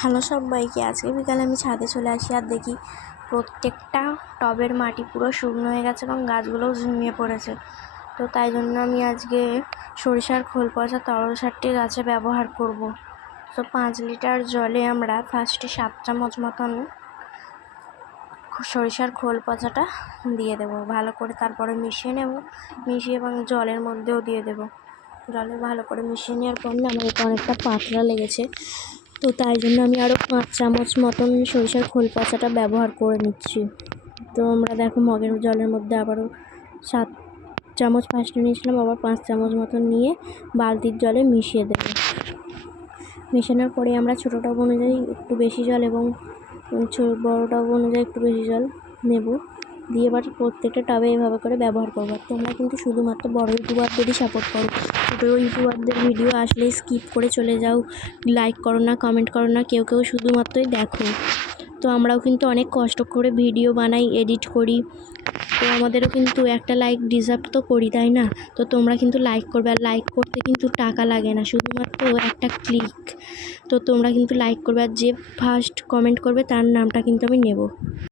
Hello সবাইকে, আজকে বিকালে আমি ছাদে চলে আসি আর দেখি প্রত্যেকটা টবের মাটি পুরো শুকনো হয়ে গেছে এবং গাছগুলোও ঝিমিয়ে পড়েছে। তো তাই জন্য আমি আজকে সরিষার খোল পচা তরল সারটি গাছে ব্যবহার করব। তো 5 লিটার জলে আমরা ফার্স্টে 7 চামচ মতন সরিষার খোল পচাটা দিয়ে দেবো ভালো করে, তারপরে মিশিয়ে এবং জলের মধ্যেও দিয়ে দেবো। জলে ভালো করে মিশিয়ে নেওয়ার পর না, আমার এটা অনেকটা পাতলা লেগেছে, তো তাই জন্য আমি আরও 5 চামচ মতন সরিষার খোল পচাটা ব্যবহার করে নিচ্ছি। তো আমরা দেখো মগের জলের মধ্যে আবারও 7 চামচ ফার্স্টে নিয়েছিলাম, আবার 5 চামচ মতন নিয়ে বালতির জলে মিশিয়ে দেবো। মেশানোর পরে আমরা ছোটো টব অনুযায়ী একটু বেশি জল এবং বড় টব অনুযায়ী একটু বেশি জল নেব, দিয়ে এবার প্রত্যেকটা টবে এভাবে করে ব্যবহার করবো। তোমরা কিন্তু শুধুমাত্র বড় ইউটিউবারদেরই সাপোর্ট করো, ছোটো ইউটিউবারদের ভিডিও আসলে স্কিপ করে চলে যাও, লাইক করো না, কমেন্ট করো না, কেউ শুধুমাত্রই দেখো। তো আমরাও কিন্তু অনেক কষ্ট করে ভিডিও বানাই, এডিট করি, তো আমাদেরও কিন্তু একটা লাইক ডিজার্ভ তো করি, তাই না? তো তোমরা কিন্তু লাইক করবে, আর লাইক করতে কিন্তু টাকা লাগে না, শুধুমাত্র একটা ক্লিক। তো তোমরা কিন্তু লাইক করবে, আর যে ফার্স্ট কমেন্ট করবে তার নামটা কিন্তু আমি নেব।